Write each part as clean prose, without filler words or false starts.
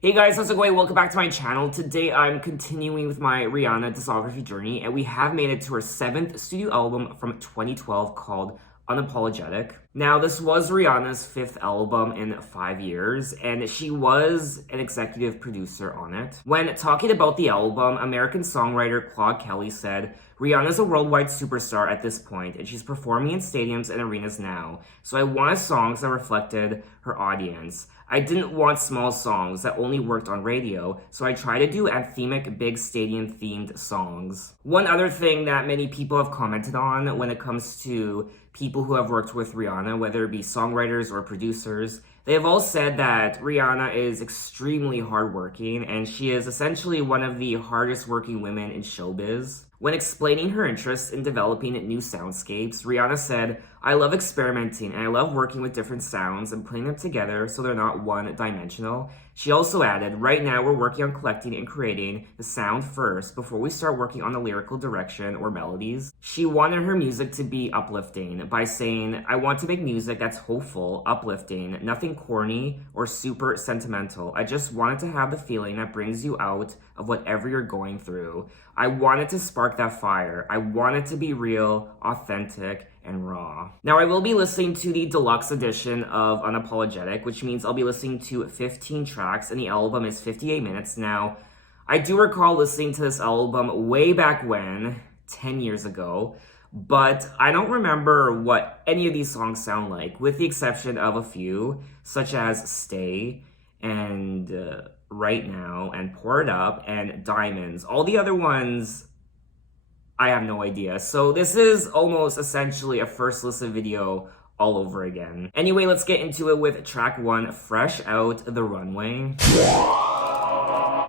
Hey guys, how's it going? Welcome back to my channel. Today I'm continuing with my Rihanna discography journey, and we have made it to her 7th studio album from 2012 called Unapologetic. Now, this was Rihanna's 5th album in 5 years, and she was an executive producer on it. When talking about the album, American songwriter Claude Kelly said, "Rihanna's a worldwide superstar at this point, and she's performing in stadiums and arenas now, so I wanted songs that reflected her audience. I didn't want small songs that only worked on radio, so I tried to do anthemic, big stadium-themed songs." One other thing that many people have commented on when it comes to people who have worked with Rihanna, whether it be songwriters or producers, they have all said that Rihanna is extremely hardworking, and she is essentially one of the hardest working women in showbiz. When explaining her interest in developing new soundscapes, Rihanna said, "I love experimenting and I love working with different sounds and putting them together so they're not one-dimensional." She also added, "Right now we're working on collecting and creating the sound first before we start working on the lyrical direction or melodies." She wanted her music to be uplifting by saying, "I want to make music that's hopeful, uplifting, nothing corny or super sentimental. I just wanted to have the feeling that brings you out of whatever you're going through. I wanted to spark that fire. I want it to be real, authentic, and raw." Now, I will be listening to the deluxe edition of Unapologetic, which means I'll be listening to 15 tracks, and the album is 58 minutes. Now, I do recall listening to this album way back when, 10 years ago, but I don't remember what any of these songs sound like, with the exception of a few, such as Stay and Right Now and Pour It Up and Diamonds. All the other ones, I have no idea. So this is almost essentially a first listen video all over again. Anyway, let's get into it with track 1, Fresh Out the Runway. Oh.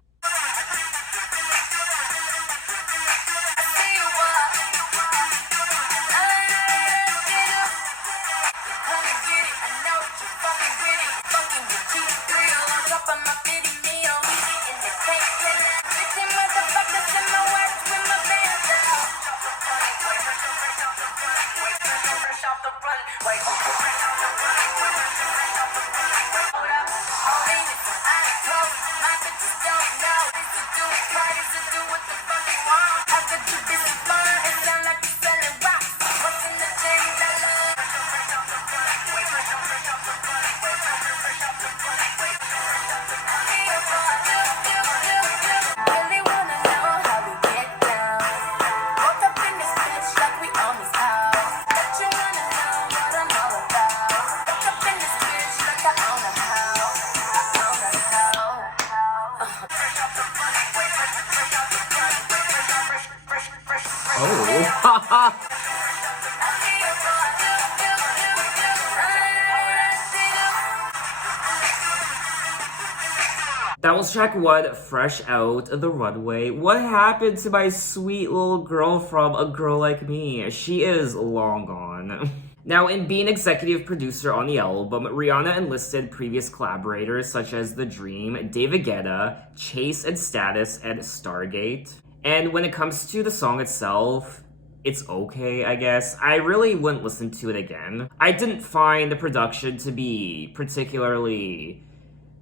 That was track 1, Fresh Out the Runway. What happened to my sweet little girl from A Girl Like Me? She is long gone. Now, in being executive producer on the album, Rihanna enlisted previous collaborators such as The Dream, David Guetta, Chase and Status, and Stargate. And when it comes to the song itself, it's okay, I guess. I really wouldn't listen to it again. I didn't find the production to be particularly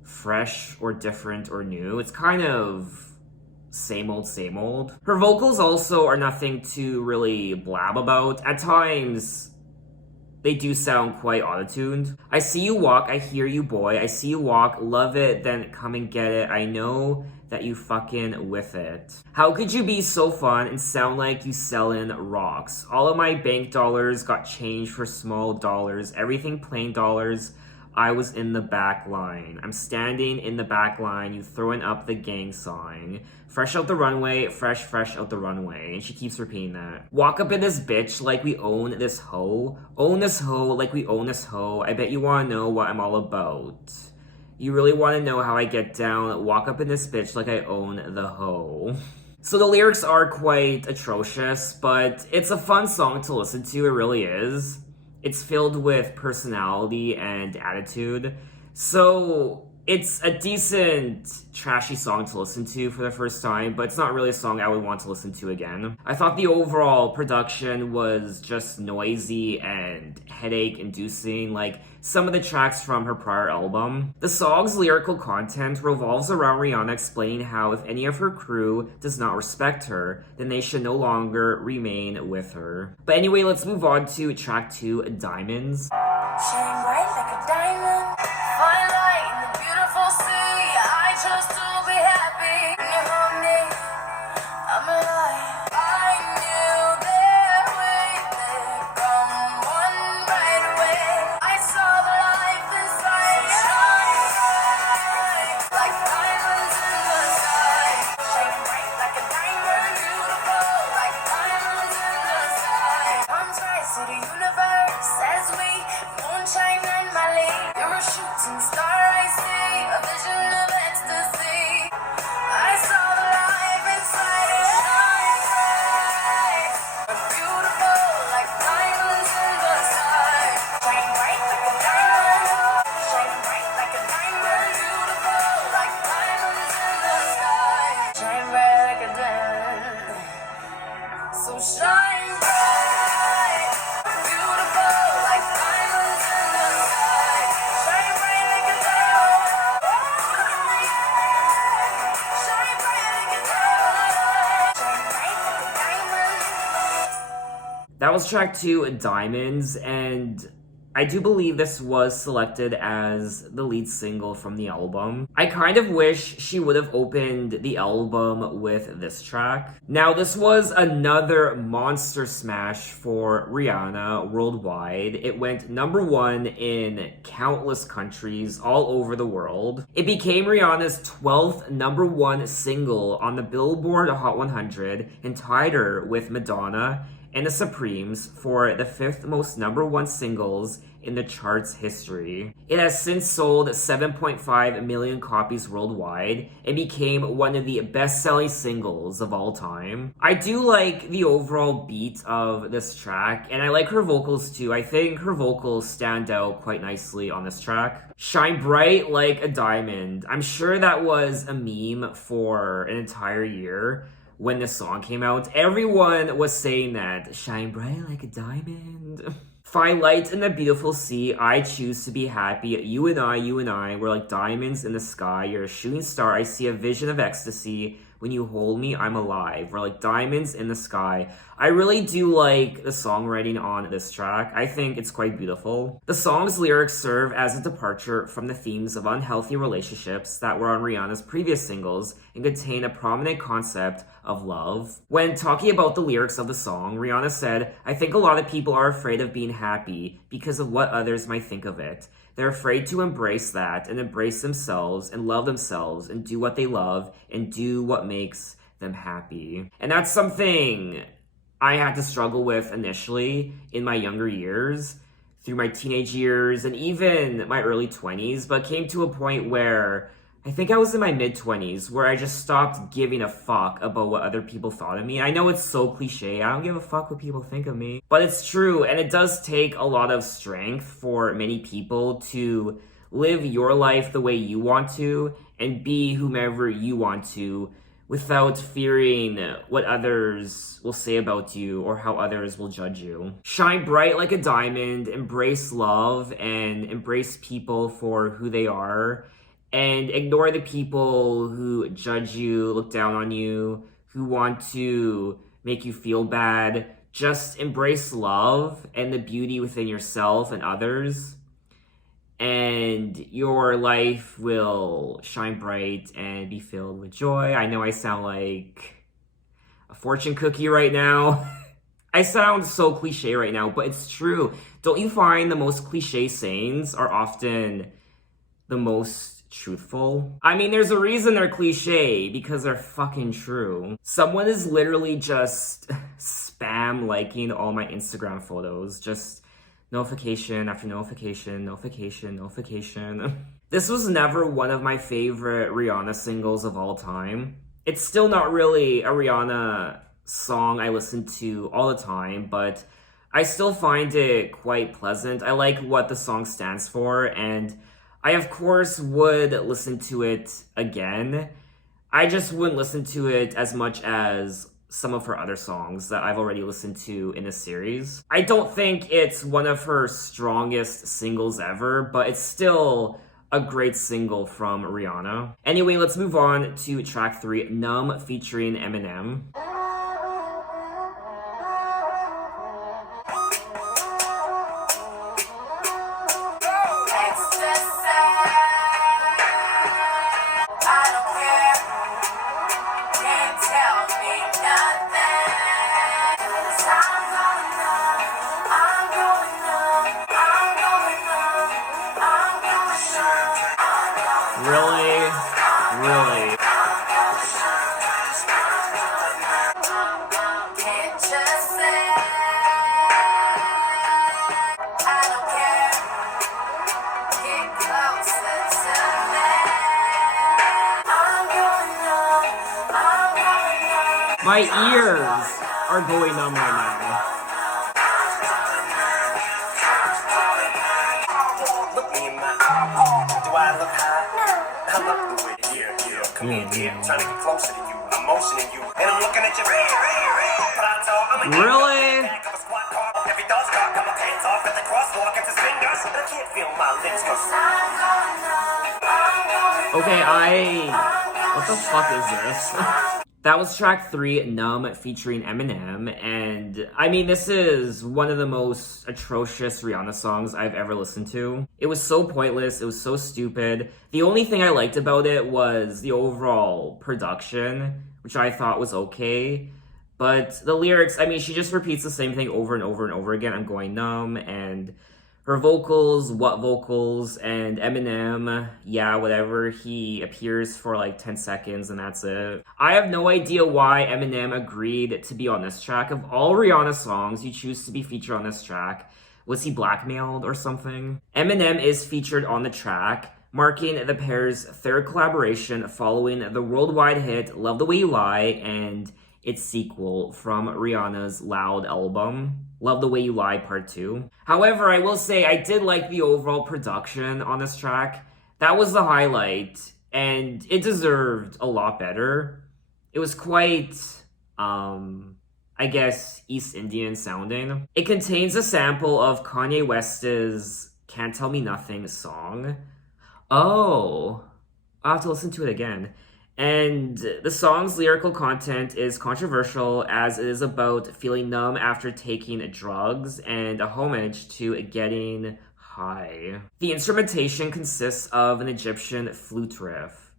fresh or different or new. It's kind of same old, same old. Her vocals also are nothing to really blab about. At times, they do sound quite auto-tuned. "I see you walk, I hear you, boy. I see you walk, love it, then come and get it. I know that you fucking with it. How could you be so fun and sound like you sellin' rocks? All of my bank dollars got changed for small dollars. Everything plain dollars. I was in the back line. I'm standing in the back line. You throwing up the gang sign. Fresh out the runway, fresh out the runway." And she keeps repeating that. "Walk up in this bitch like we own this hoe. Own this hoe like we own this hoe. I bet you wanna know what I'm all about. You really wanna know how I get down. Walk up in this bitch like I own the hoe." So the lyrics are quite atrocious, but it's a fun song to listen to. It really is. It's filled with personality and attitude. So It's a decent, trashy song to listen to for the first time, but it's not really a song I would want to listen to again. I thought the overall production was just noisy and headache-inducing, like some of the tracks from her prior album. The song's lyrical content revolves around Rihanna explaining how if any of her crew does not respect her, then they should no longer remain with her. But anyway, let's move on to track 2, Diamonds. Shine bright like a diamond, fine light in the beautiful sea. I chose to be happy. When you hold me, I'm alive. I knew that we'd come one right away. I saw the life inside. Shine bright like diamonds in the sky. Shine bright like a diamond, beautiful like diamonds in the sky. Palms rise to the universe as we moonshine and Mali. You're a shooting star, I see a vision of ecstasy. I saw the life inside it. Shine bright, beautiful like diamonds in the sky. Shine bright like a diamond. Shine bright like a diamond. Beautiful like diamonds in the sky. Shine bright like a diamond. So shine bright, beautiful like diamonds in the sky. Shine bright like a diamond. Shine bright like a diamond. Shine bright like a diamond. That was track 2, Diamonds, and I do believe this was selected as the lead single from the album. I kind of wish she would have opened the album with this track. Now, this was another monster smash for Rihanna worldwide. It went number 1 in countless countries all over the world. It became Rihanna's 12th number 1 single on the Billboard Hot 100 and tied her with Madonna and the Supremes for the 5th most number 1 singles in the chart's history. It has since sold 7.5 million copies worldwide and became one of the best-selling singles of all time. I do like the overall beat of this track, and I like her vocals too. I think her vocals stand out quite nicely on this track. Shine bright like a diamond. I'm sure that was a meme for an entire year. When the song came out, everyone was saying that. Shine bright like a diamond. Find light in the beautiful sea. I choose to be happy. You and I, we're like diamonds in the sky. You're a shooting star. I see a vision of ecstasy. When you hold me, I'm alive. We're like diamonds in the sky. I really do like the songwriting on this track. I think it's quite beautiful. The song's lyrics serve as a departure from the themes of unhealthy relationships that were on Rihanna's previous singles and contain a prominent concept of love. When talking about the lyrics of the song, Rihanna said, "I think a lot of people are afraid of being happy because of what others might think of it. They're afraid to embrace that and embrace themselves and love themselves and do what they love and do what makes them happy." And that's something I had to struggle with initially in my younger years, through my teenage years and even my early 20s, but came to a point where I think I was in my mid-20s where I just stopped giving a fuck about what other people thought of me. I know it's so cliche, I don't give a fuck what people think of me, but it's true, and it does take a lot of strength for many people to live your life the way you want to and be whomever you want to without fearing what others will say about you or how others will judge you. Shine bright like a diamond, embrace love, and embrace people for who they are. And ignore the people who judge you, look down on you, who want to make you feel bad. Just embrace love and the beauty within yourself and others. And your life will shine bright and be filled with joy. I know I sound like a fortune cookie right now. I sound so cliche right now, but it's true. Don't you find the most cliche sayings are often the most truthful? I mean, there's a reason they're cliche, because they're fucking true. Someone is literally just spam liking all my Instagram photos, just notification after notification, notification. This was never one of my favorite Rihanna singles of all time. It's still not really a Rihanna song I listen to all the time, but I still find it quite pleasant. I like what the song stands for, and I, of course, would listen to it again. I just wouldn't listen to it as much as some of her other songs that I've already listened to in the series. I don't think it's one of her strongest singles ever, but it's still a great single from Rihanna. Anyway, let's move on to track 3, Numb featuring Eminem. Really? Really? My ears are going numb right now. Look me in my eye. Do I look high? I love the way come in here. I'm trying to get closer to you. I'm motioning you. And I'm looking at you. Really? Every dog's got my pants off at the crosswalk. It's his fingers. I can't feel my lips. Okay, what the fuck is this? That was track 3, Numb, featuring Eminem, and I mean, this is one of the most atrocious Rihanna songs I've ever listened to. It was so pointless, it was so stupid. The only thing I liked about it was the overall production, which I thought was okay. But the lyrics, I mean, she just repeats the same thing over and over and over again. I'm going numb, and her vocals, what vocals, and Eminem, yeah, whatever, he appears for like 10 seconds and that's it. I have no idea why Eminem agreed to be on this track. Of all Rihanna songs you choose to be featured on this track, was he blackmailed or something? Eminem is featured on the track, marking the pair's third collaboration following the worldwide hit Love the Way You Lie and its sequel from Rihanna's Loud album, Love the Way You Lie Part 2. However, I will say I did like the overall production on this track. That was the highlight, and it deserved a lot better. It was quite, I guess, East Indian sounding. It contains a sample of Kanye West's Can't Tell Me Nothing song. Oh, I'll have to listen to it again. And the song's lyrical content is controversial as it is about feeling numb after taking drugs and a homage to getting high. The instrumentation consists of an Egyptian flute riff.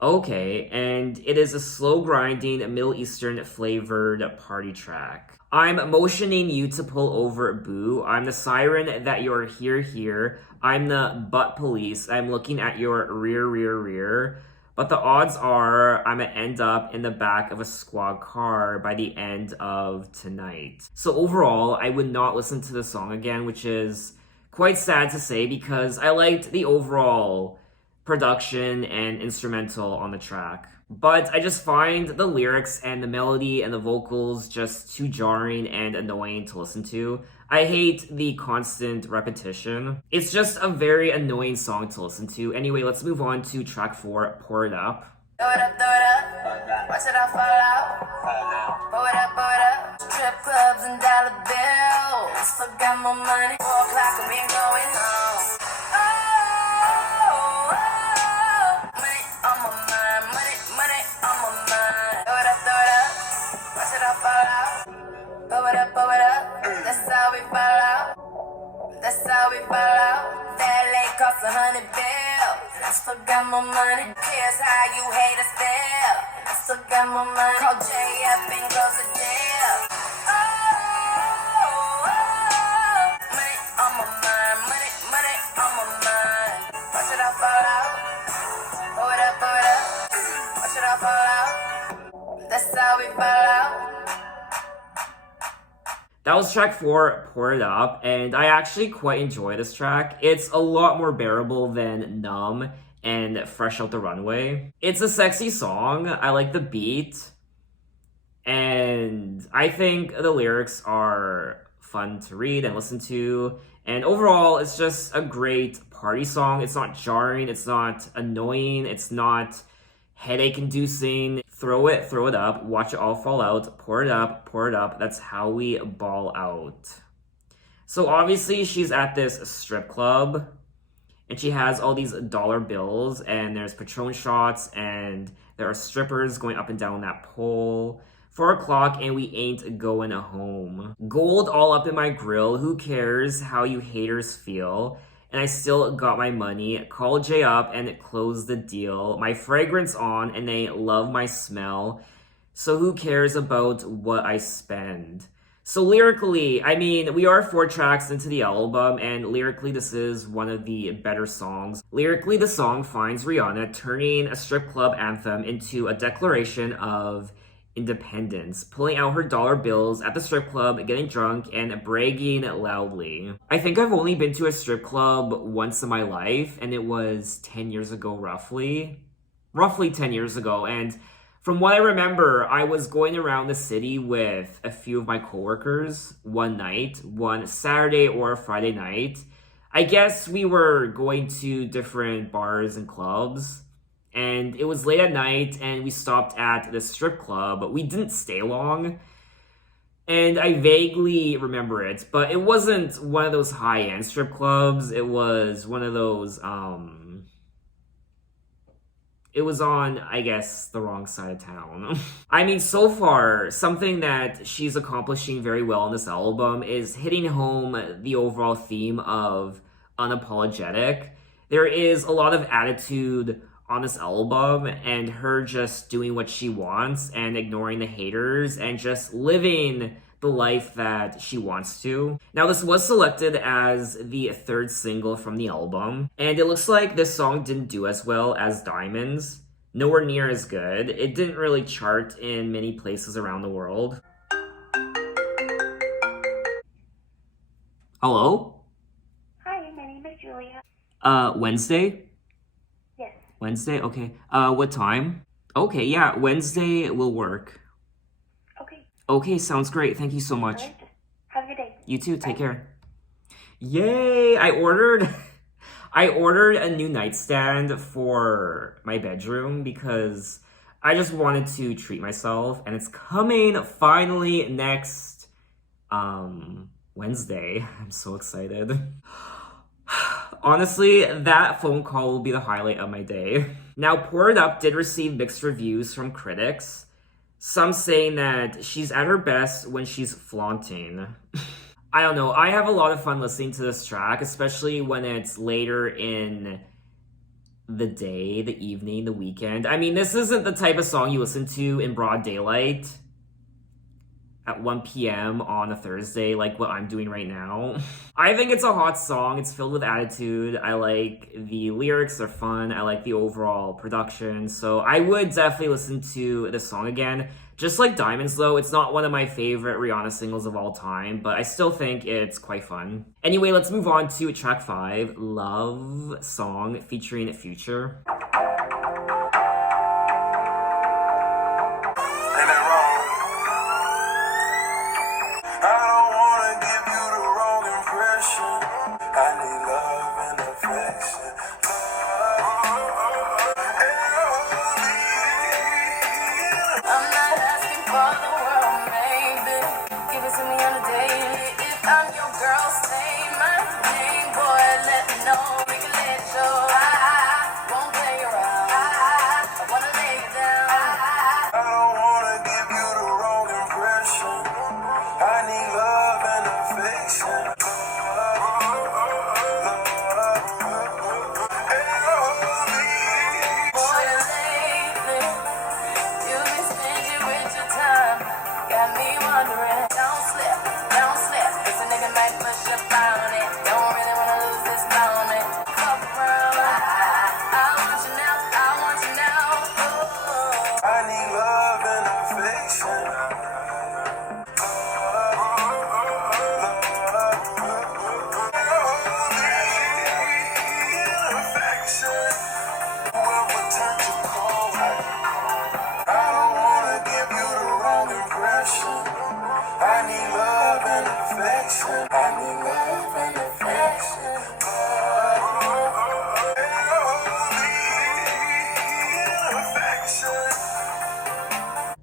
Okay, and it is a slow grinding Middle Eastern flavored party track. I'm motioning you to pull over, boo. I'm the siren that you're here. I'm the butt police. I'm looking at your rear. But the odds are I'm gonna end up in the back of a squad car by the end of tonight. So overall, I would not listen to the song again, which is quite sad to say because I liked the overall production and instrumental on the track. But I just find the lyrics and the melody and the vocals just too jarring and annoying to listen to. I hate the constant repetition. It's just a very annoying song to listen to. Anyway, let's move on to track 4, Pour It Up. Throw it up, watch it all fall out. Pour it up, strip clubs and dollar bills. Forgot my money, 4 o'clock and we ain't going home. Money on my mind, money on my mind. Throw it up, watch it all fall out. Pour it up, that's how we fall out. That's how we fall out. That lake cost 100 bills. I still got my money. Here's how you hate us feel. I still got my money. Call JF and close the deal. Money on my mind. Money on my mind. Watch it all fall out. Pour it up. Watch it all fall out. That's how we fall out. That was track 4, Pour It Up, and I actually quite enjoy this track. It's a lot more bearable than Numb and Fresh Out the Runway. It's a sexy song, I like the beat, and I think the lyrics are fun to read and listen to, and overall, it's just a great party song. It's not jarring, it's not annoying, it's not headache inducing. Throw it up, watch it all fall out, pour it up, pour it up. That's how we ball out. So obviously she's at this strip club and she has all these dollar bills and there's Patron shots and there are strippers going up and down that pole. 4 o'clock and we ain't going home. Gold all up in my grill. Who cares how you haters feel? And I still got my money. Call Jay up and close the deal. My fragrance on and they love my smell. So who cares about what I spend? So lyrically, I mean, we are 4 tracks into the album, and lyrically this is one of the better songs. Lyrically, the song finds Rihanna turning a strip club anthem into a declaration of independence, pulling out her dollar bills at the strip club, getting drunk, and bragging loudly. I think I've only been to a strip club once in my life, and it was 10 years ago, roughly 10 years ago, and from what I remember, I was going around the city with a few of my coworkers one night, one Saturday or Friday night. I guess we were going to different bars and clubs, and it was late at night, and we stopped at the strip club, but we didn't stay long. And I vaguely remember it, but it wasn't one of those high-end strip clubs. It was one of those, it was on, I guess, the wrong side of town. I mean, so far, something that she's accomplishing very well on this album is hitting home the overall theme of unapologetic. There is a lot of attitude on this album and her just doing what she wants and ignoring the haters and just living the life that she wants to. Now, this was selected as the 3rd single from the album, and it looks like this song didn't do as well as Diamonds. Nowhere near as good. It didn't really chart in many places around the world. Hello? Hi, my name is Julia. Wednesday? Yes. Wednesday? Okay. What time? Okay, yeah, Wednesday will work. Okay. Okay, sounds great. Thank you so much. All right. Have a good day. You too. Take Bye. care. Yay! I ordered a new nightstand for my bedroom because I just wanted to treat myself, and it's coming finally next Wednesday. I'm so excited. Honestly, that phone call will be the highlight of my day. Now, Pour It Up did receive mixed reviews from critics. Some saying that she's at her best when she's flaunting. I don't know, I have a lot of fun listening to this track, especially when it's later in the day, the evening, the weekend. I mean, this isn't the type of song you listen to in broad daylight at 1 p.m. on a Thursday, like what I'm doing right now. I think it's a hot song. It's filled with attitude. I like the lyrics, they're fun. I like the overall production. So I would definitely listen to this song again. Just like Diamonds, though, it's not one of my favorite Rihanna singles of all time, but I still think it's quite fun. Anyway, let's move on to track 5, Love Song featuring Future.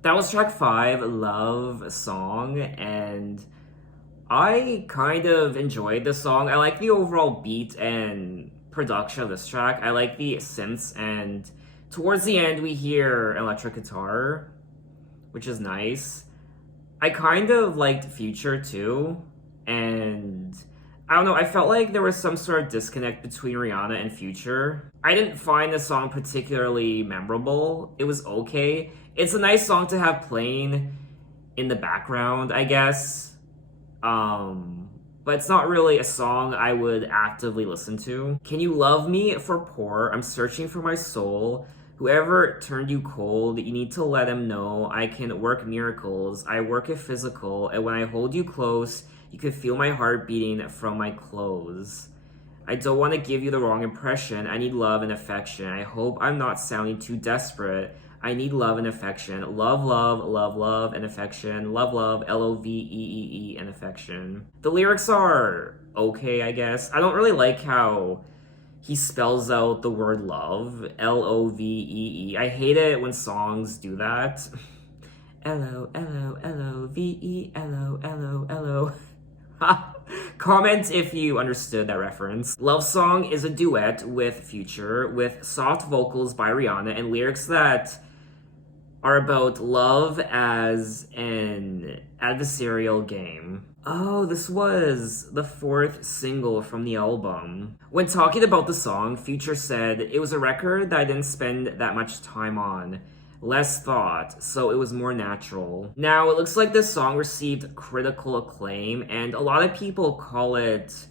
That was track 5, Love Song, and I kind of enjoyed the song. I like the overall beat and production of this track. I like the synths, and towards the end we hear electric guitar, which is nice. I kind of liked Future too, and I don't know, I felt like there was some sort of disconnect between Rihanna and Future. I didn't find the song particularly memorable. It was okay. It's a nice song to have playing in the background, I guess. But it's not really a song I would actively listen to. Can you love me for poor? I'm searching for my soul. Whoever turned you cold, you need to let him know I can work miracles. I work it physical, and when I hold you close, you can feel my heart beating from my clothes. I don't want to give you the wrong impression. I need love and affection. I hope I'm not sounding too desperate. I need love and affection. Love, love, love, love, and affection. Love, love, L-O-V-E-E-E, and affection. The lyrics are okay, I guess. I don't really like how he spells out the word love, L-O-V-E-E. I hate it when songs do that. L-O-L-O-L-O-V-E, L-O-L-O-L-O. Comment if you understood that reference. Love Song is a duet with Future, with soft vocals by Rihanna and lyrics that are about love as an adversarial game. Oh, this was the 4th single from the album. When talking about the song, Future said, "It was a record that I didn't spend that much time on. Less thought, so it was more natural." Now, it looks like this song received critical acclaim, and a lot of people call it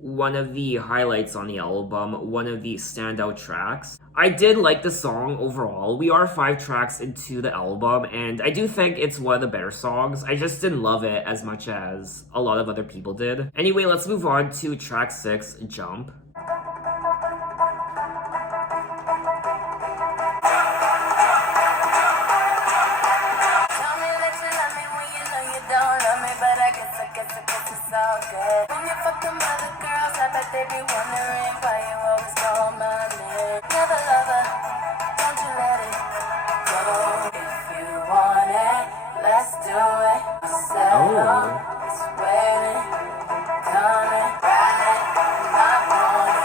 one of the highlights on the album, one of the standout tracks. I did like the song overall. We are 5 tracks into the album, and I do think it's one of the better songs. I just didn't love it as much as a lot of other people did. Anyway, let's move on to track 6, Jump. When you fuck them other girls, I bet they be wondering why you always call my name. Never lover, don't you let it go. If you want it, let's do it. Settle, it's waiting, coming, riding my pony.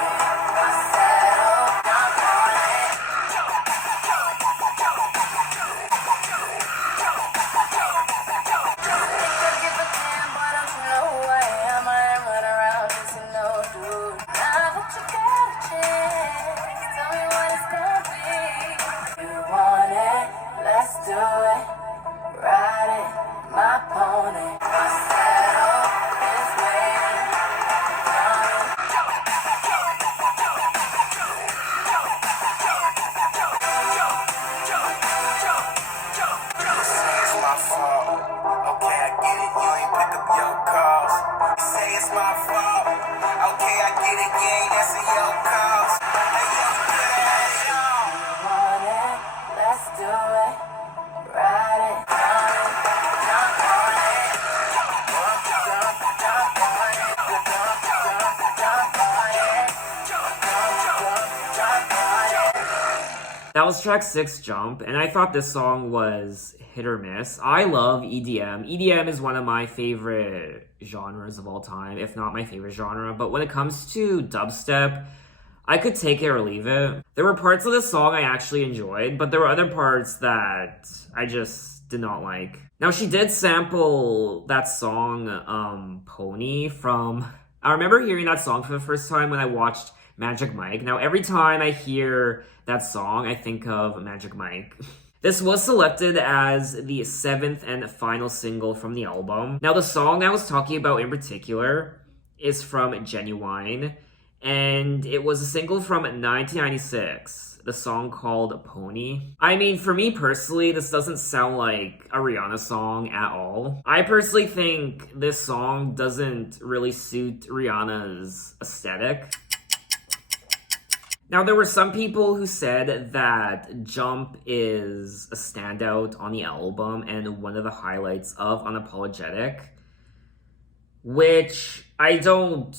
I settle, I'm on it. Think I give a damn, but don't you know who I am? I am run around just to know, dude. Now that you got a chance, tell me what it's gonna be. You want it? Let's do it. Ride it, my pony. My saddle is waiting, coming. You say it's my fault. Okay, I get it. You ain't pick up your calls. You say it's my fault. Okay, I get it. You ain't answer your calls. Hey, yo, You want it? Let's do it. Ride it, coming. Jump on it. Jump, jump, jump on it. Jump, jump, jump on it. Jump, jump, jump on it. That was track 6, Jump, and I thought this song was hit or miss. I love EDM. EDM is one of my favorite genres of all time, if not my favorite genre, but when it comes to dubstep, I could take it or leave it. There were parts of this song I actually enjoyed, but there were other parts that I just did not like. Now, she did sample that song, Pony, from... I remember hearing that song for the first time when I watched Magic Mike. Now, every time I hear that song, I think of Magic Mike. This was selected as the 7th and final single from the album. Now, the song I was talking about in particular is from Genuine, and it was a single from 1996, the song called Pony. I mean, for me personally, this doesn't sound like a Rihanna song at all. I personally think this song doesn't really suit Rihanna's aesthetic. Now, there were some people who said that Jump is a standout on the album and one of the highlights of Unapologetic, which I don't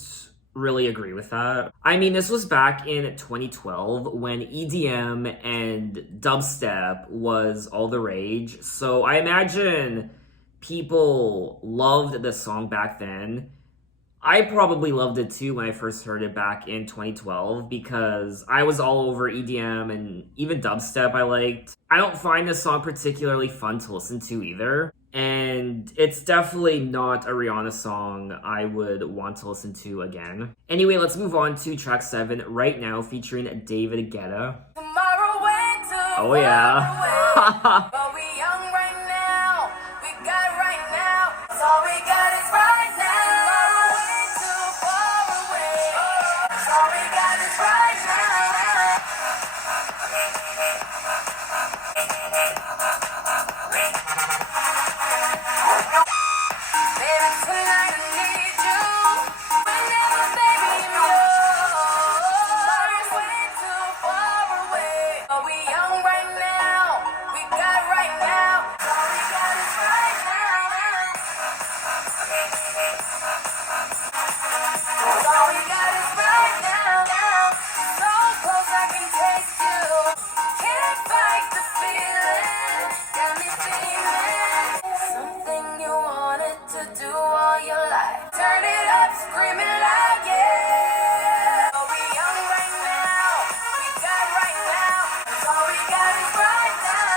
really agree with that. I mean, this was back in 2012 when EDM and dubstep was all the rage. So I imagine people loved the song back then. I probably loved it too when I first heard it back in 2012 because I was all over EDM and even dubstep I liked. I don't find this song particularly fun to listen to either. And it's definitely not a Rihanna song I would want to listen to again. Anyway, let's move on to track 7, Right Now, featuring David Guetta. Tomorrow way too Oh yeah. far away. But we young right now. We got right now. 'Cause all we got is right now. Tomorrow way too far away. 'Cause all we got is right now. Baby, tonight I need you. Whenever, baby, you know. Tomorrow's way too far away. But we young right now. We got right now. All we got is right now. All we got is right now. So close I can taste you. Can't fight the feeling. Got me feeling something you wanted to do all your life. Turn it up, scream it loud, yeah. But we young right now. We got right now. 'Cause all we got is right now.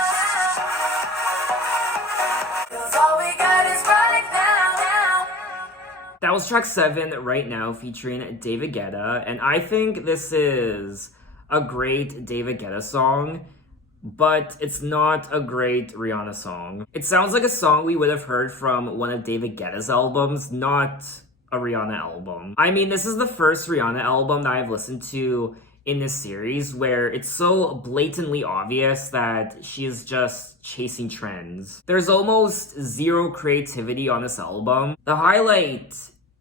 'Cause all we got is right now. That was track 7, Right Now, featuring David Guetta, and I think this is a great David Guetta song, but it's not a great Rihanna song. It sounds like a song we would have heard from one of David Guetta's albums, not a Rihanna album. I mean, this is the first Rihanna album that I've listened to in this series where it's so blatantly obvious that she is just chasing trends. There's almost zero creativity on this album. The highlight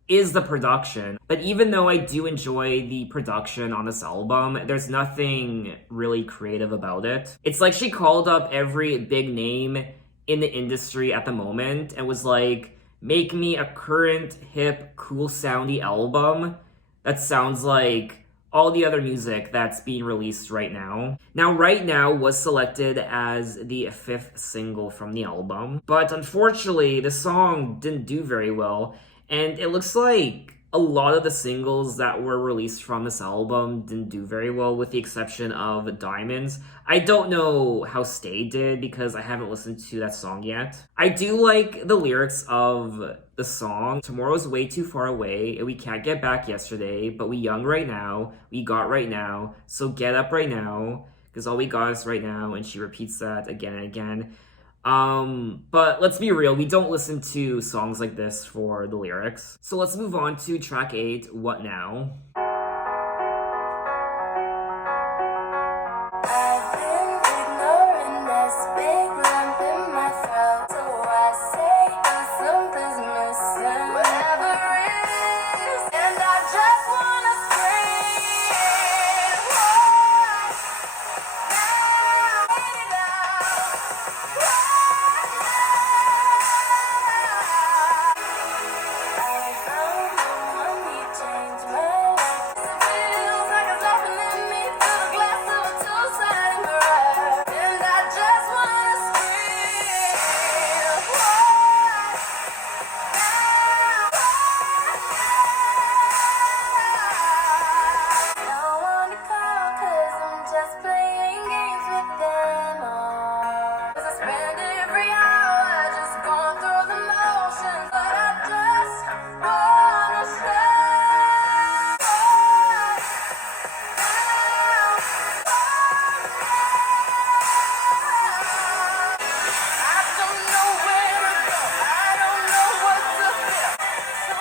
is the production, but even though I do enjoy the production on this album, there's nothing really creative about it. It's like she called up every big name in the industry at the moment and was like, make me a current, hip, cool soundy album that sounds like all the other music that's being released right now. Now, Right Now was selected as the 5th single from the album, but unfortunately, the song didn't do very well, and it looks like a lot of the singles that were released from this album didn't do very well, with the exception of Diamonds. I don't know how Stay did because I haven't listened to that song yet. I do like the lyrics of the song. Tomorrow's way too far away, and we can't get back yesterday, but we young right now, we got right now, so get up right now, because all we got is right now, and she repeats that again and again. But let's be real, we don't listen to songs like this for the lyrics. So let's move on to track 8, What Now? I've been ignoring this big lump in my throat, so I say something's missing, whatever it is, and I just wanna scream. What now? Get it out. I found the one who changed my life. It feels like it's laughing at me through the glass of a two-sided mirror, and I just wanna scream. What now? Don't wanna call 'cause I'm just playing games with them all. 'Cause I spend every hour just going through the motions, but I just wanna say, I don't know where to go, I don't know what to feel, so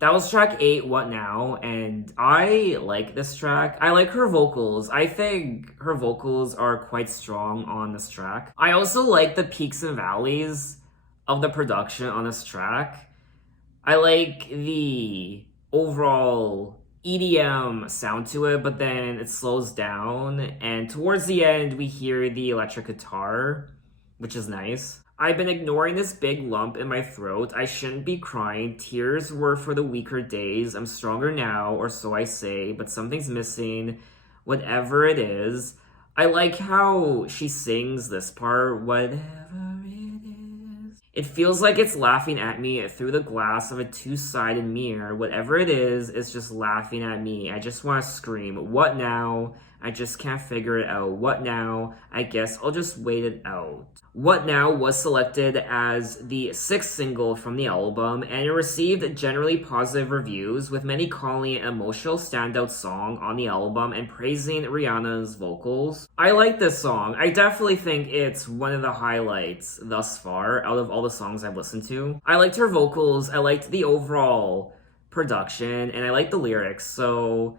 That was track 8, What Now? And I like this track. I like her vocals. I think her vocals are quite strong on this track. I also like the peaks and valleys of the production on this track. I like the overall EDM sound to it, but then it slows down, and towards the end we hear the electric guitar, which is nice. I've been ignoring this big lump in my throat. I shouldn't be crying. Tears were for the weaker days. I'm stronger now, or so I say, but something's missing. Whatever it is. I like how she sings this part. Whatever it is. It feels like it's laughing at me through the glass of a two-sided mirror. Whatever it is, it's just laughing at me. I just want to scream. What now? I just can't figure it out. What now? I guess I'll just wait it out. What Now was selected as the 6th single from the album, and it received generally positive reviews, with many calling it an emotional standout song on the album and praising Rihanna's vocals. I like this song. I definitely think it's one of the highlights thus far out of all the songs I've listened to. I liked her vocals, I liked the overall production, and I liked the lyrics, so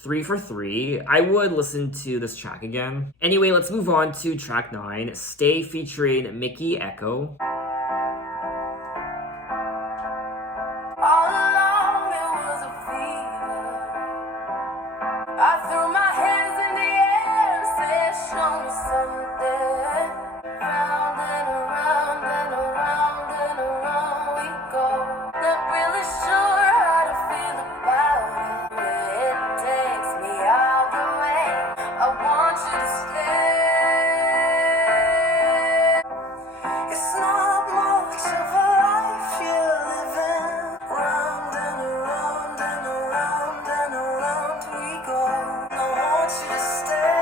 3 for 3. I would listen to this track again. Anyway, let's move on to track 9, Stay featuring Mickey Echo. All along it was a fever. I threw my hands in the air and said, show me something. Round and around and around and around we go. Not really sure how to feel about it. It takes me all the way. I want you to stay. It's not much of a life you're living. Round and around and around and around we go. I want you to stay.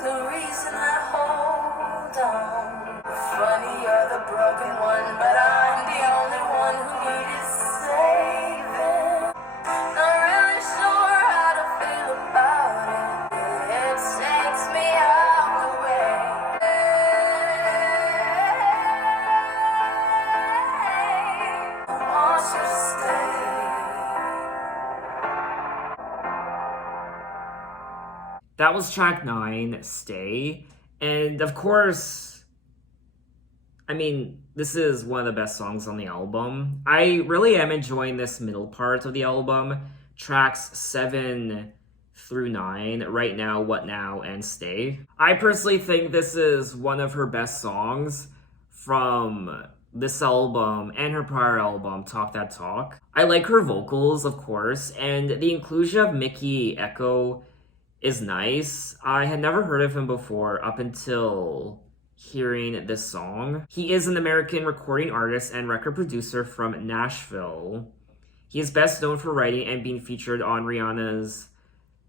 The reason I hold on. Funny, you're the broken one, but I'm the only one who needed saving. Not really sure how to feel about it. It takes me all the way. I want you to stay. That was track 9, Stay. And of course, I mean, this is one of the best songs on the album. I really am enjoying this middle part of the album. Tracks 7 through 9, Right Now, What Now, and Stay. I personally think this is one of her best songs from this album and her prior album, Talk That Talk. I like her vocals, of course, and the inclusion of Mickey Echo is nice. I had never heard of him before up until hearing this song. He is an American recording artist and record producer from Nashville. He is best known for writing and being featured on Rihanna's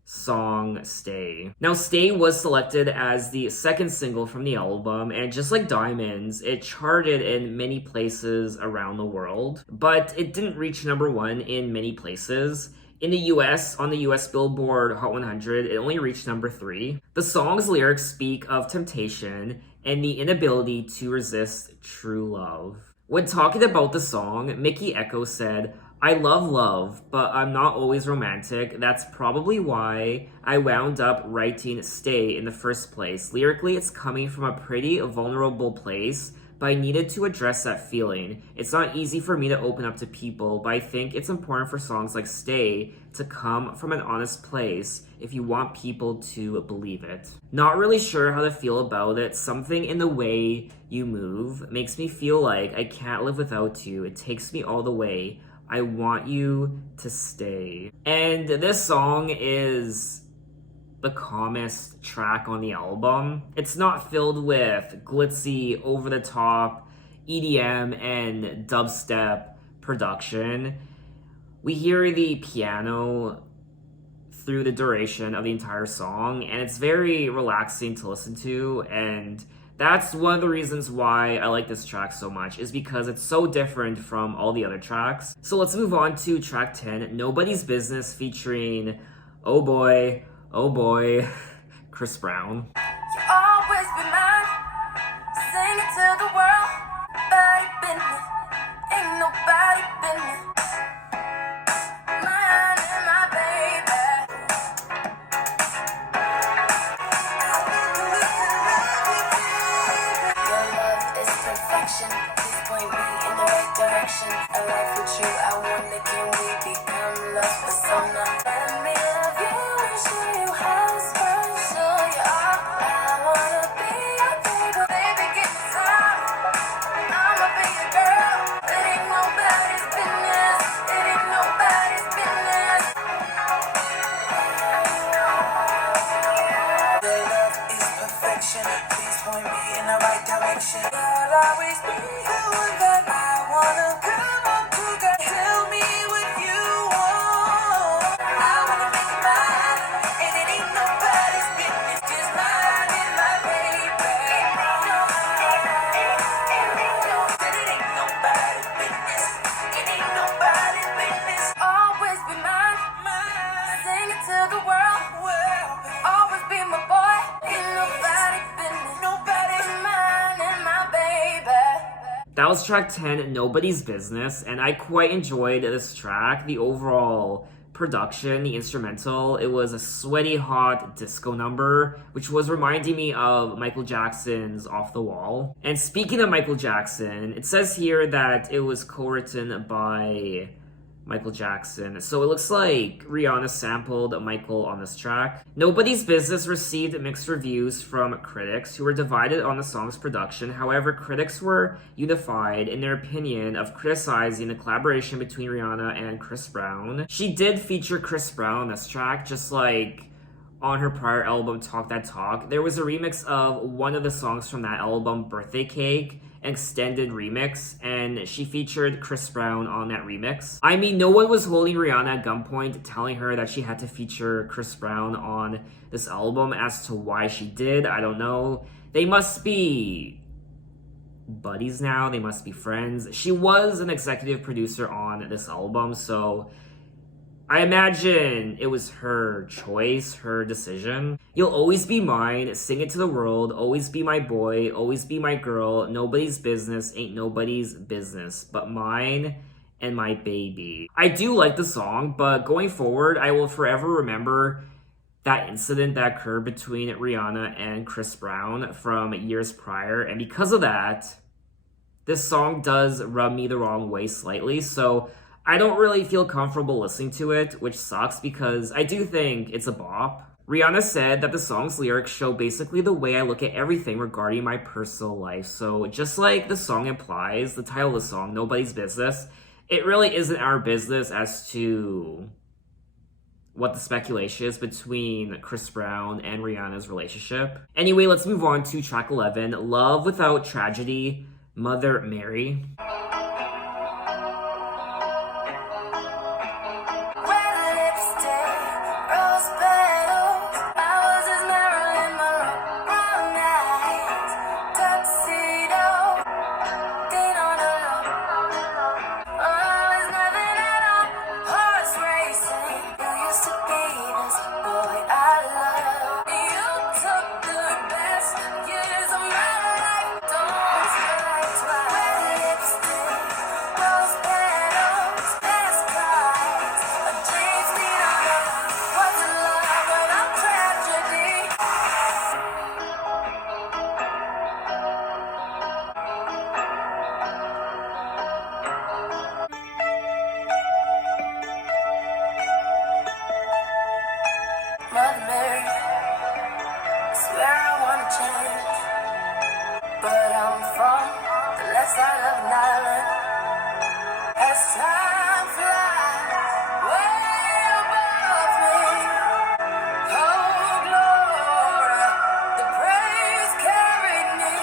song Stay. Now, Stay was selected as the 2nd single from the album, and just like Diamonds, it charted in many places around the world, but it didn't reach number 1 in many places. In the US, on the US Billboard Hot 100, it only reached number 3. The song's lyrics speak of temptation and the inability to resist true love. When talking about the song, Mickey Echo said, I love love, but I'm not always romantic. That's probably why I wound up writing Stay in the first place. Lyrically, it's coming from a pretty vulnerable place, but I needed to address that feeling. It's not easy for me to open up to people, but I think it's important for songs like Stay to come from an honest place if you want people to believe it. Not really sure how to feel about it. Something in the way you move makes me feel like I can't live without you. It takes me all the way. I want you to stay. And this song is the calmest track on the album. It's not filled with glitzy, over-the-top EDM and dubstep production. We hear the piano through the duration of the entire song, and it's very relaxing to listen to, and that's one of the reasons why I like this track so much, is because it's so different from all the other tracks. So let's move on to track 10, Nobody's Business, featuring Oh Boy, Chris Brown. You'll always be mine. Sing it to the world. Body business. Ain't nobody business. Mine and my baby. Your love is perfection. Please point me in the right direction. A life with you, I wonder, can we become love persona? Let me love you and show you how it's was track 10, Nobody's Business, and I quite enjoyed this track. The overall production, the instrumental, it was a sweaty, hot disco number, which was reminding me of Michael Jackson's Off the Wall. And speaking of Michael Jackson, it says here that it was co-written by Michael Jackson. So it looks like Rihanna sampled Michael on this track. Nobody's Business received mixed reviews from critics who were divided on the song's production. However, critics were unified in their opinion of criticizing the collaboration between Rihanna and Chris Brown. She did feature Chris Brown on this track, just like on her prior album, Talk That Talk. There was a remix of one of the songs from that album, Birthday Cake, an extended remix, and she featured Chris Brown on that remix. I mean, no one was holding Rihanna at gunpoint, telling her that she had to feature Chris Brown on this album. As to why she did, I don't know. They must be buddies now, they must be friends. She was an executive producer on this album, so I imagine it was her choice, her decision. You'll always be mine, sing it to the world, always be my boy, always be my girl, nobody's business ain't nobody's business, but mine and my baby. I do like the song, but going forward, I will forever remember that incident that occurred between Rihanna and Chris Brown from years prior, and because of that, this song does rub me the wrong way slightly, so I don't really feel comfortable listening to it, which sucks because I do think it's a bop. Rihanna said that the song's lyrics show basically the way I look at everything regarding my personal life. So just like the song implies, the title of the song, Nobody's Business, it really isn't our business as to what the speculation is between Chris Brown and Rihanna's relationship. Anyway, let's move on to track 11, Love Without Tragedy, Mother Mary. Mother Mary, swear I wanna change, but I'm from the left side of an island. As time flies way above me, oh glory, the praise carried me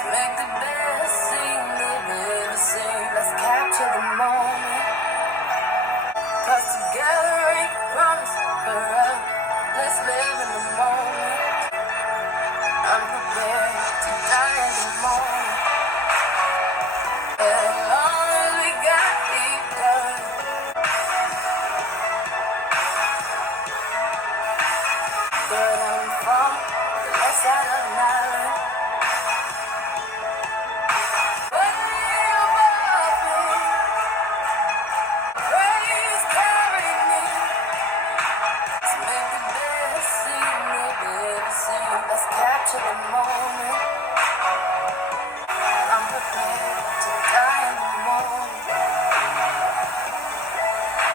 to make the best scene they've ever seen. Let's capture the moment, 'cause together ain't promised forever. Let's live in the moment. I'm prepared to die in the moment. As long as we got each other. But I'm from the left side of an island. Way above me. Praise carried me. To make the best scene they've ever seen. Let's capture the moment. I'm prepared to die in the moment.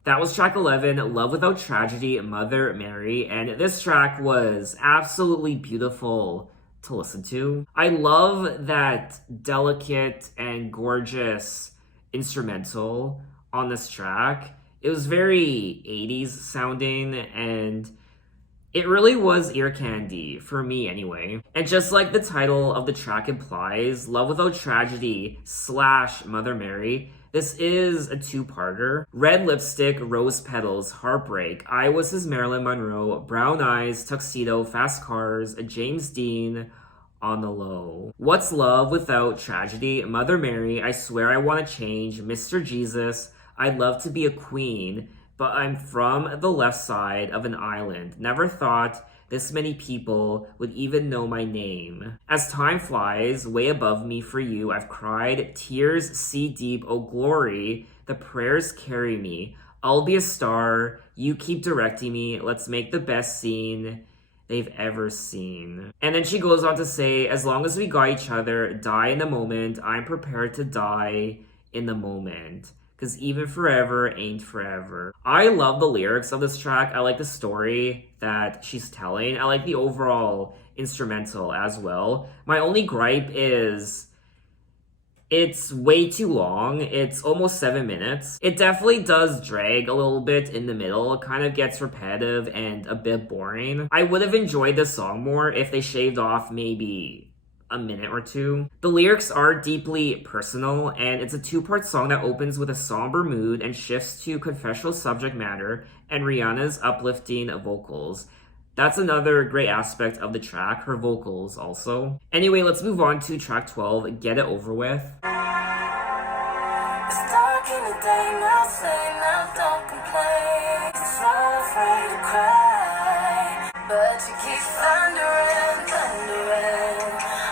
That was track 11, Love Without Tragedy, Mother Mary, and this track was absolutely beautiful to listen to. I love that delicate and gorgeous instrumental on this track. It was very 80s sounding, and it really was ear candy, for me anyway. And just like the title of the track implies, Love Without Tragedy / Mother Mary, this is a two-parter. Red Lipstick, Rose Petals, Heartbreak, I Was His Marilyn Monroe, Brown Eyes, Tuxedo, Fast Cars, James Dean, On the Low. What's Love Without Tragedy, Mother Mary, I Swear I Wanna Change, Mr. Jesus, I'd Love to Be a Queen, but I'm from the left side of an island. Never thought this many people would even know my name. As time flies, way above me for you, I've cried, tears sea deep, oh glory, the prayers carry me. I'll be a star, you keep directing me, let's make the best scene they've ever seen. And then she goes on to say, as long as we got each other, die in the moment, I'm prepared to die in the moment. Because even forever ain't forever. I love the lyrics of this track. I like the story that she's telling. I like the overall instrumental as well. My only gripe is it's way too long. It's almost 7 minutes. It definitely does drag a little bit in the middle. It kind of gets repetitive and a bit boring. I would have enjoyed this song more if they shaved off maybe a minute or two. The lyrics are deeply personal, and it's a two-part song that opens with a somber mood and shifts to confessional subject matter and Rihanna's uplifting vocals. That's another great aspect of the track, her vocals also. Anyway, let's move on to track 12, Get It Over With. It's dark in the day, now say, now don't complain. So afraid to cry, but you keep thundering, thundering.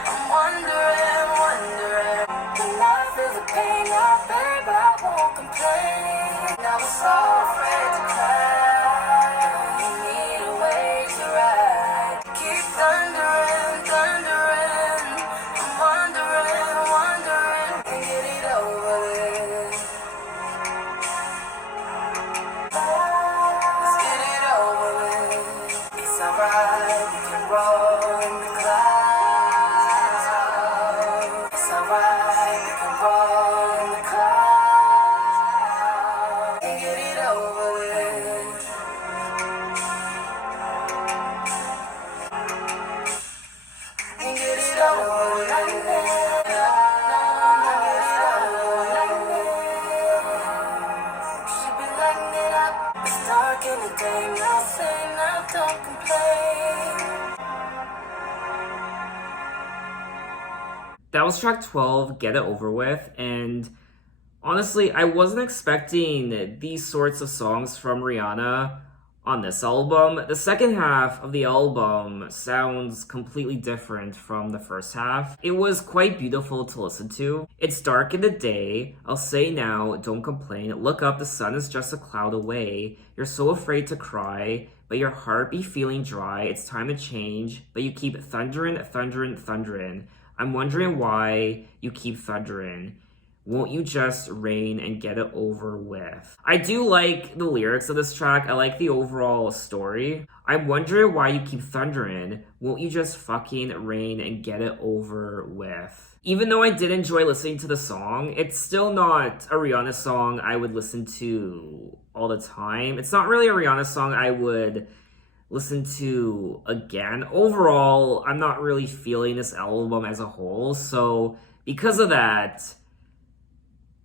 I'm wondering, wondering. When I feel the pain, now babe, I won't complain. Now I'm so afraid to cry. You need a way to ride. Keep thundering, thundering. I'm wondering, wondering. Can get it over with. Let's get it over with. It's alright, we can roll the clouds. It's alright, we can roll the clouds. And get it over with. And get it over with. Get it over with. Should be lighting it up. It's dark in the day, now say, now don't complain. That was track 12, Get It Over With, and honestly, I wasn't expecting these sorts of songs from Rihanna on this album. The second half of the album sounds completely different from the first half. It was quite beautiful to listen to. It's dark in the day, I'll say now, don't complain. Look up, the sun is just a cloud away. You're so afraid to cry, but your heart be feeling dry. It's time to change, but you keep thundering, thundering, thundering. I'm wondering why you keep thundering. Won't you just rain and get it over with? I do like the lyrics of this track. I like the overall story. I'm wondering why you keep thundering. Won't you just fucking rain and get it over with? Even though I did enjoy listening to the song, it's still not a Rihanna song I would listen to all the time. It's not really a Rihanna song I would listen to again. Overall, I'm not really feeling this album as a whole, so because of that,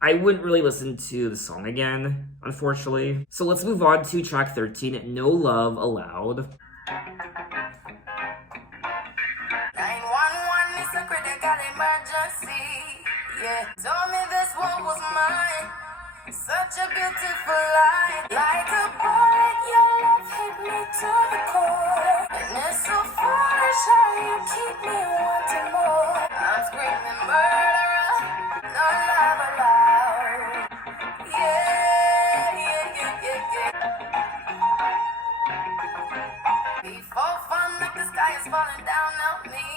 I wouldn't really listen to the song again, unfortunately. So let's move on to track 13, No Love Allowed. 911 is a critical emergency. Yeah, told me this one was mine. Such a beautiful lie. Like a bullet, your love hit me to the core. And it's so foolish how you keep me wanting more. I'm screaming murderer, no love allowed. Yeah, yeah, yeah, yeah, yeah. Before fun, like the sky is falling down on me.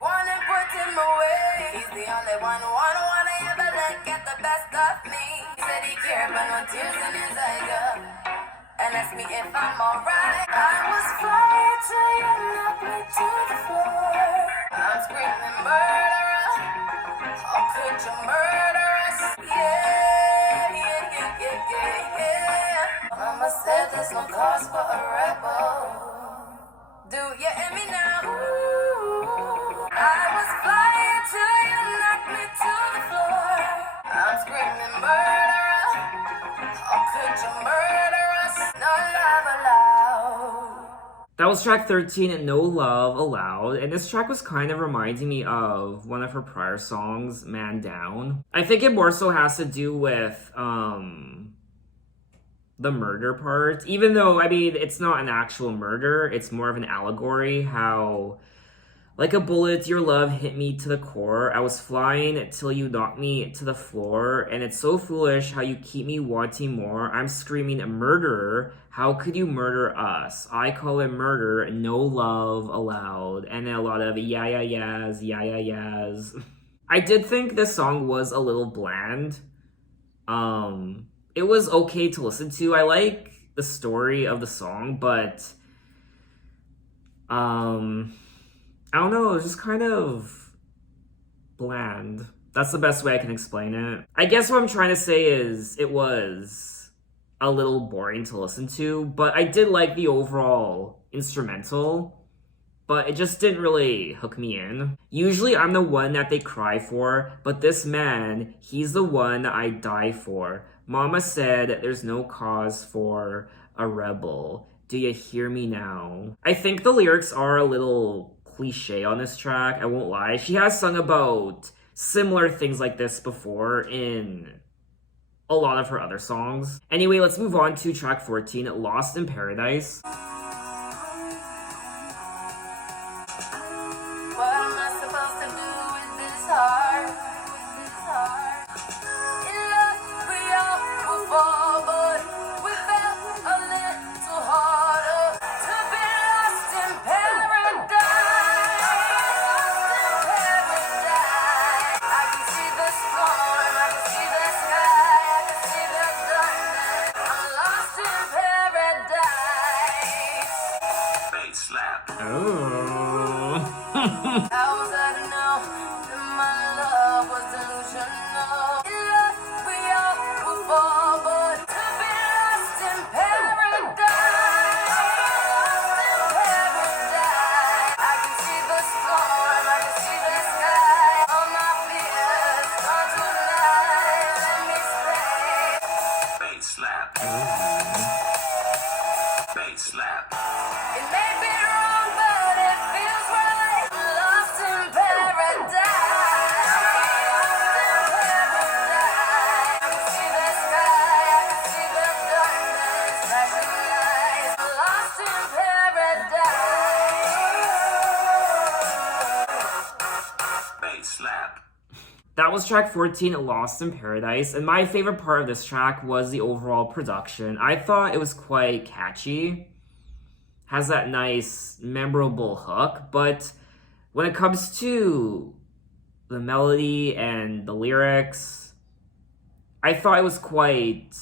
Wanna put him away. He's the only one who wanna ever let get the best of me. He said he cared, but no tears in his eyes. And asked me if I'm alright. I was flying till you knocked me to the floor. I'm screaming murderer. How could you murder us? Yeah, yeah, yeah, yeah, yeah, yeah. Mama said there's no cause for a rebel. Do you hear me now? Ooh, I was flying till you knocked me to the floor. I'm screaming murderer. How could you murder us? No love allowed. That was track 13, No Love Allowed, and this track was kind of reminding me of one of her prior songs, Man Down. I think it more so has to do with, the murder part, even though, I mean, it's not an actual murder, it's more of an allegory. How, like a bullet, your love hit me to the core. I was flying till you knocked me to the floor, and it's so foolish how you keep me wanting more. I'm screaming, murderer, how could you murder us? I call it murder, no love allowed. And then a lot of yeah, yeah, yeahs, yeah, yeah, yeahs. I did think this song was a little bland. It was okay to listen to. I like the story of the song, but I don't know, it was just kind of bland. That's the best way I can explain it. I guess what I'm trying to say is it was a little boring to listen to, but I did like the overall instrumental, but it just didn't really hook me in. Usually I'm the one that they cry for, but this man, he's the one I die for. Mama said there's no cause for a rebel. Do you hear me now? I think the lyrics are a little cliche on this track, I won't lie. She has sung about similar things like this before in a lot of her other songs. Anyway, let's move on to track 14, Lost in Paradise. What am I supposed to do with this heart? In love, we all will fall, but we fell a little harder to be lost in paradise. I can see the storm, I can see the sky, I can see the darkness. I'm lost in paradise. Bass slap. Oh. How was I to know that my love was delusional? In love, we all will fall, but to be lost in paradise. I can see the storm, I can see the sky. All my fears gone tonight. Let me stay. Bass slap. Bass slap. It may be wrong, but it feels right. I'm lost in paradise. I can see the sky, I can see the darkness, flashing lights. I'm lost in paradise. Bass slap. That was track 14, Lost in Paradise, and my favorite part of this track was the overall production. I thought it was quite catchy, has that nice, memorable hook, but when it comes to the melody and the lyrics, I thought it was quite,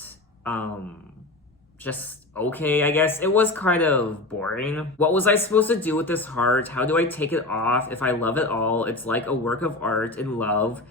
just okay, I guess. It was kind of boring. What was I supposed to do with this heart? How do I take it off? If I love it all, it's like a work of art in love.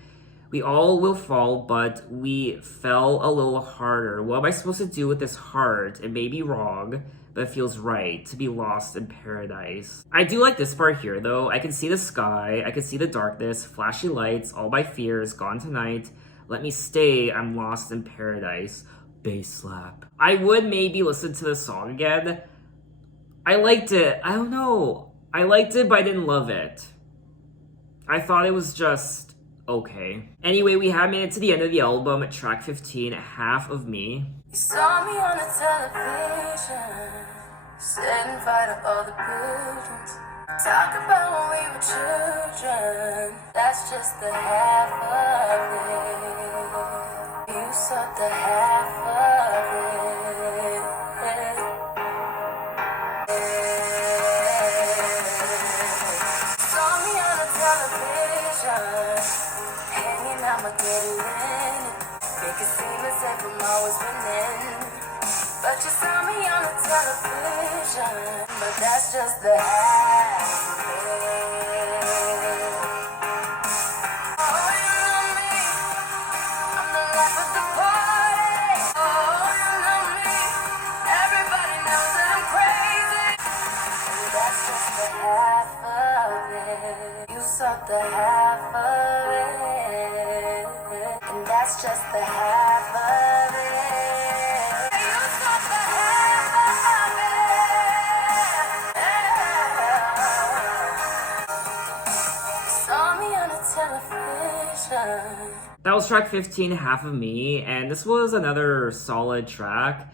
We all will fall, but we fell a little harder. What am I supposed to do with this heart? It may be wrong, but it feels right to be lost in paradise. I do like this part here, though. I can see the sky, I can see the darkness, flashy lights, all my fears gone tonight. Let me stay, I'm lost in paradise. Bass slap. I would maybe listen to the song again. I liked it. I don't know. I liked it, but I didn't love it. I thought it was just okay. Anyway, we have made it to the end of the album at track 15, Half of Me. You saw me on the television, sitting in front of all the buildings. Talk about when we were children. That's just the half of it. You saw the half of it. Saw me on the television, hanging out my dirty linen. Make it seem as if I'm always winning. But you saw me on the television, but that's just the half of it. Oh, you know me, I'm the life of the party. Oh, you know me, everybody knows that I'm crazy. And that's just the half of it. You saw the half of it. And that's just the half of it. You saw the half of it. Saw me on the television. That was track 15, Half of Me, and this was another solid track.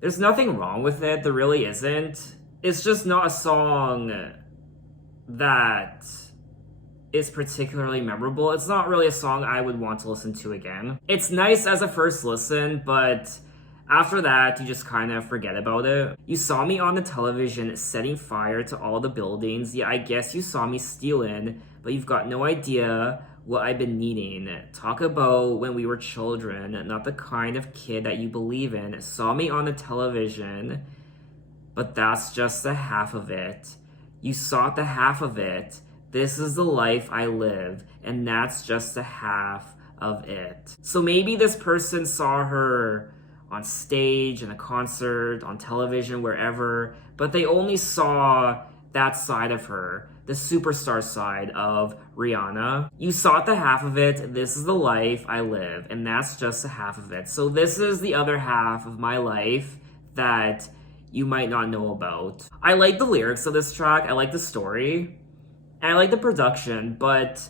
There's nothing wrong with it, there really isn't. It's just not a song that is particularly memorable. It's not really a song I would want to listen to again. It's nice as a first listen, but after that, you just kind of forget about it. You saw me on the television setting fire to all the buildings. Yeah, I guess you saw me stealing, but you've got no idea what I've been needing. Talk about when we were children, not the kind of kid that you believe in. Saw me on the television, but that's just the half of it. You saw the half of it. This is the life I live, and that's just the half of it. So maybe this person saw her on stage, in a concert, on television, wherever, but they only saw that side of her, the superstar side of Rihanna. You saw the half of it, this is the life I live, and that's just the half of it. So this is the other half of my life that you might not know about. I like the lyrics of this track, I like the story, and I like the production, but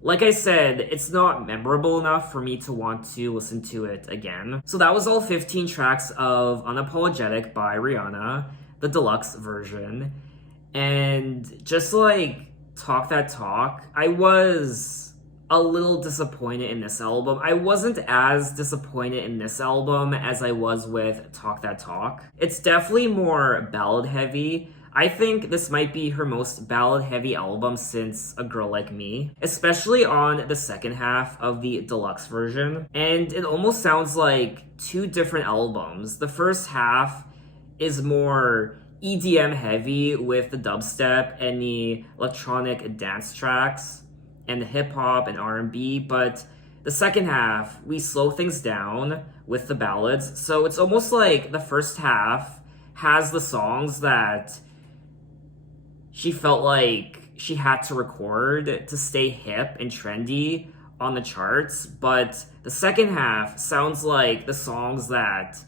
like I said, it's not memorable enough for me to want to listen to it again. So that was all 15 tracks of Unapologetic by Rihanna, the deluxe version. And just like Talk That Talk, I was a little disappointed in this album. I wasn't as disappointed in this album as I was with Talk That Talk. It's definitely more ballad heavy. I think this might be her most ballad-heavy album since A Girl Like Me, especially on the second half of the deluxe version. And it almost sounds like two different albums. The first half is more EDM heavy with the dubstep and the electronic dance tracks and the hip-hop and R&B, but the second half, we slow things down with the ballads. So it's almost like the first half has the songs that she felt like she had to record to stay hip and trendy on the charts, but the second half sounds like the songs that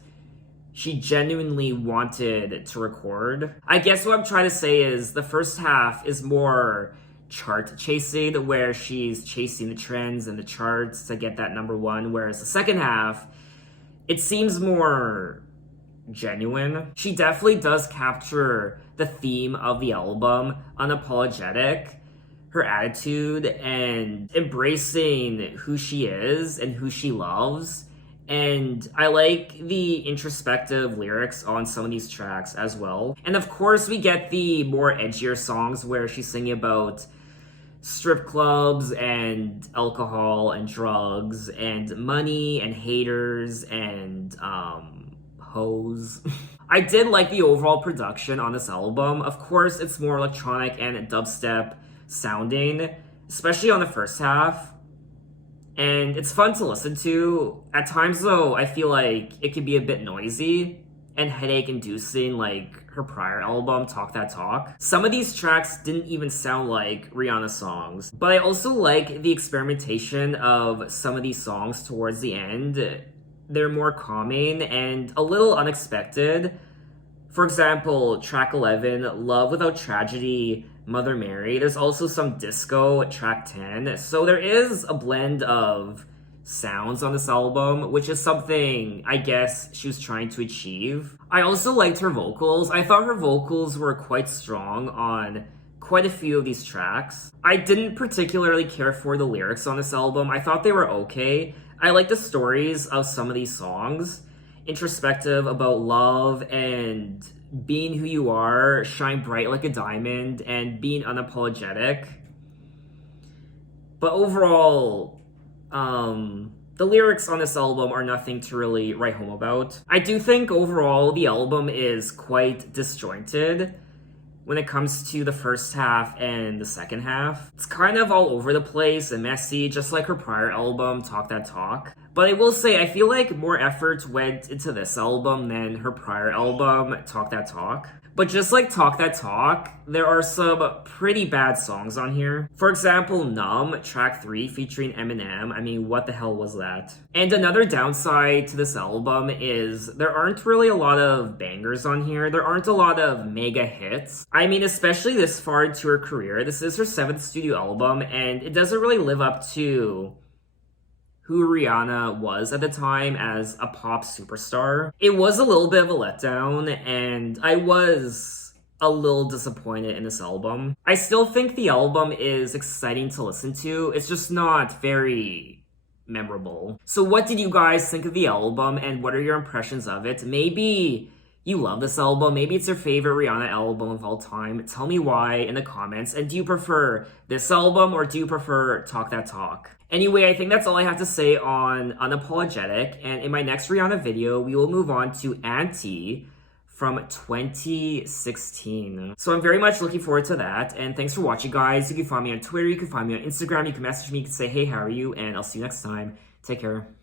she genuinely wanted to record. I guess what I'm trying to say is the first half is more chart chasing, where she's chasing the trends and the charts to get that number one, whereas the second half, it seems more genuine. She definitely does capture the theme of the album, unapologetic, her attitude, and embracing who she is and who she loves. And I like the introspective lyrics on some of these tracks as well. And of course, we get the more edgier songs where she's singing about strip clubs and alcohol and drugs and money and haters and hoes. I did like the overall production on this album. Of course, it's more electronic and dubstep sounding, especially on the first half. And it's fun to listen to. At times, though, I feel like it can be a bit noisy and headache-inducing, like her prior album, Talk That Talk. Some of these tracks didn't even sound like Rihanna songs. But I also like the experimentation of some of these songs towards the end. They're more calming and a little unexpected. For example, track 11, Love Without Tragedy, Mother Mary. There's also some disco at track 10. So there is a blend of sounds on this album, which is something I guess she was trying to achieve. I also liked her vocals. I thought her vocals were quite strong on quite a few of these tracks. I didn't particularly care for the lyrics on this album. I thought they were okay. I like the stories of some of these songs, introspective about love and being who you are, shine bright like a diamond, and being unapologetic. But overall, the lyrics on this album are nothing to really write home about. I do think overall the album is quite disjointed when it comes to the first half and the second half. It's kind of all over the place and messy, just like her prior album, Talk That Talk. But I will say, I feel like more effort went into this album than her prior album, Talk That Talk. But just like Talk That Talk, there are some pretty bad songs on here. For example, Numb, track 3 featuring Eminem. I mean, what the hell was that? And another downside to this album is there aren't really a lot of bangers on here. There aren't a lot of mega hits. I mean, especially this far into her career. This is her 7th studio album, and it doesn't really live up to who Rihanna was at the time as a pop superstar. It was a little bit of a letdown, and I was a little disappointed in this album. I still think the album is exciting to listen to. It's just not very memorable. So what did you guys think of the album, and what are your impressions of it? Maybe you love this album, maybe it's your favorite Rihanna album of all time. Tell me why in the comments. And do you prefer this album, or do you prefer Talk That Talk? Anyway, I think that's all I have to say on Unapologetic, and in my next Rihanna video, we will move on to Anti from 2016. So I'm very much looking forward to that, and thanks for watching, guys. You can find me on Twitter, you can find me on Instagram, you can message me, you can say, hey, how are you? And I'll see you next time. Take care.